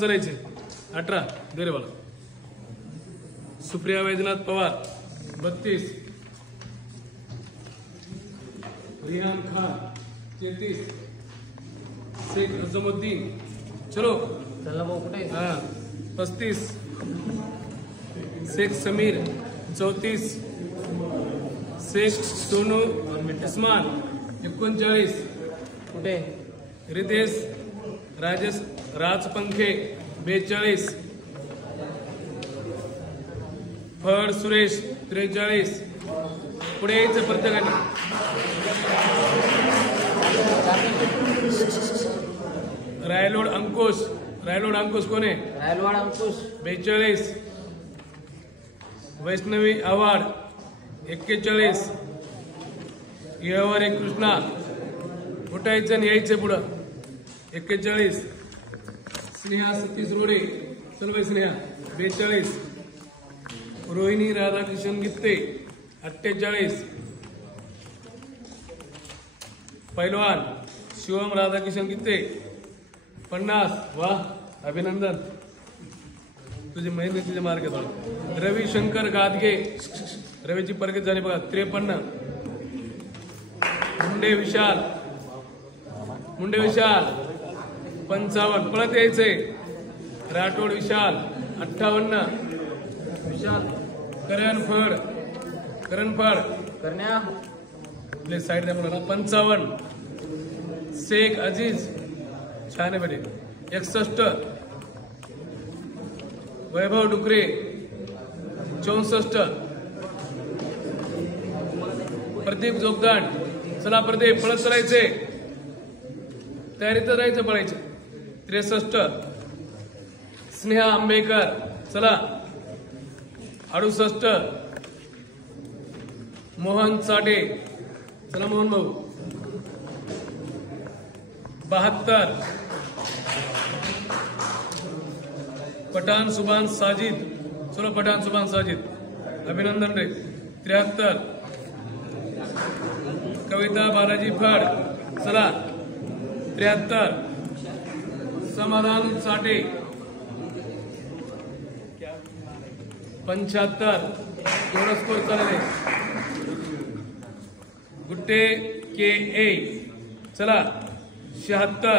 चलायचे 18 दे रे बाळा. सुप्रिया वैद्यनाथ पवार 32, रिहान खान 33, शेख अजमुद्दीन चलो चला भाऊ कुठे 35, शेख समीर 34, शेख सोनू उस्मान 39, कुठे रितेश राजपंखे 42, फड सुरेश 43. पुढे यायचं प्रत्येकाने. रायलोड अंकुश कोण आहे? रायलवाड अंकुश 42, वैष्णवी आव्हाड 41, येवरे कृष्णा उठायचं आणि यायचं पुढं 41, स्नेहा सतीश रोडे चल स्नेहा 42, रोहिणी राधाकिशन गित्ते 48, पैलवान शिवम राधाकिशन गित्ते 50. वाह अभिनंदन, तुझे मेहनतीचे मार्ग आहेत. रविशंकर गादगे रवीची प्रगती झाली बघा 53, मुंडे विशाल 55. पळत यायचे. राठोड विशाल 58, विशाल करण फड करण्या आपले साईड नाही बोला 55, शेख अजीज छान आहे बेटे 61, वैभव डुकरे 64, प्रदीप जोगदांड चला प्रदीप पळत चलायचे, तयारीत राहायचं पळायचे 63, स्नेहा आंबेकर चला 68, मोहन चाटे चला मोहन भाऊ 72, पठाण सुभान साजिद चलो पठाण सुभान साजिद अभिनंदन रे 73, कविता बालाजी फड चला 73, समाधान साठे 75. एवढा स्कोर चालले. गुट्टे के ए चला 76,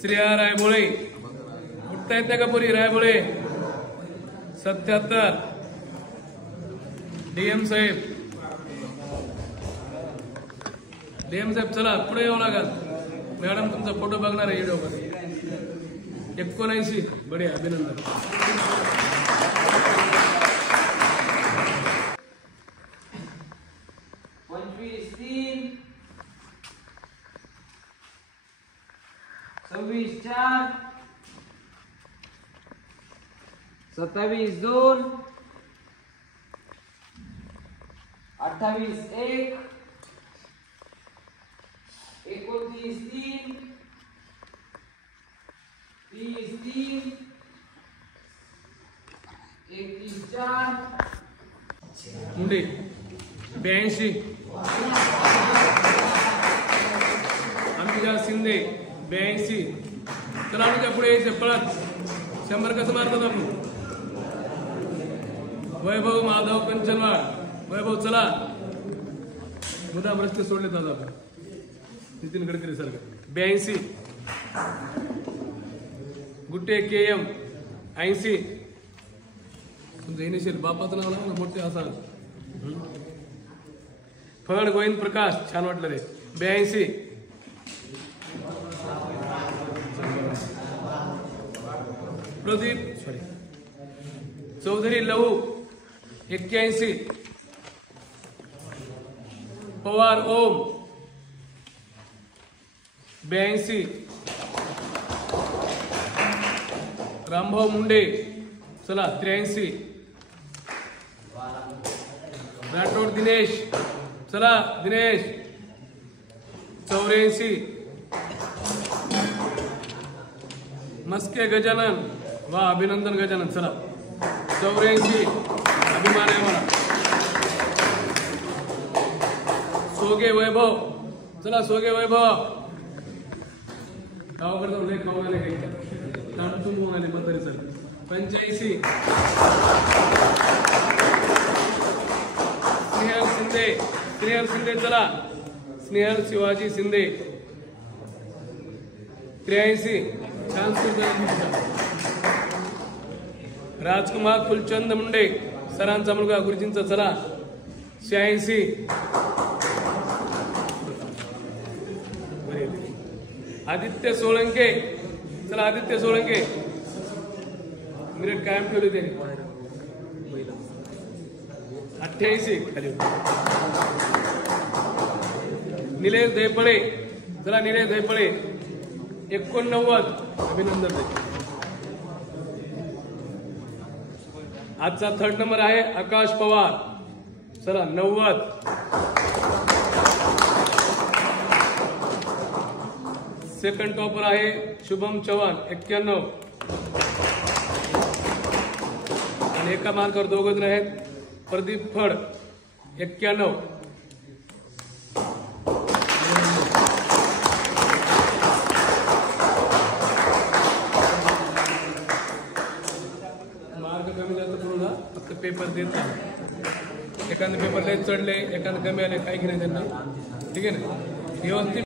श्रेया रायबोळे उठता येते का पुरी रायबोळे 77, डीएम साहेब चला पुढे येऊ नका मॅडम तुमचा फोटो बघणार आहे व्हिडिओ 79. बढिया अभिनंदन. सव्वीस 4, 27 2, 28 1, 29 3, 30 3, 31 4, मुंडे 82, अंबिका शिंदे 82. चला आमच्या पुढे यायचे पळत 100 कसं मारतात आपण. वैभव माधव कंचनवाड वैभव चला मुद्दाम रस्ते सोडले दादा आपण नितीन गडकरी सारखं 82, गुट्टे के एम 80. तुमचं इनिशियल बापाचं नाव ना मोठे असा फड गोविंद प्रकाश छान वाटलं रे 82, प्रदीप चौधरी लहू 81, पवार ओम 82, रामभाऊ मुंडे चला 83, राठोड दिनेश चला दिनेश 84, मस्के गजानन वा अभिनंदन गजानन चला 84. अभिमान आहे मला. सोगे वैभव चला सोगे वैभव गावाकडे जाऊन लय खाऊ आले काही तांबून होऊन आले म्हातारे सर 85 स्नेहल शिंदे चला स्नेहल शिवाजी शिंदे 83 छान सुरू राजकुमार फुलचंद मुंडे सरांचा मुलगा गुरुजींचा चला 86 आदित्य सोळंके चला आदित्य सोळंके मिनिट कायम ठेवले त्याने 88 खाली निलेश धैपळे चला निलेश धैपळे 89 अभिनंदन आजचा 3rd नंबर आहे आकाश पवार चला 90 सेकंड टॉपर आहे शुभम चव्हाण 91 आणि एका मार्कावर दोघ जण आहेत प्रदीप फड 91 मार्क कमी जास्त करू ना फक्त पेपर देत एखादं पेपर लय चढले एखादं कमी आले काही की नाही त्यांना ठीक आहे ना व्यवस्थित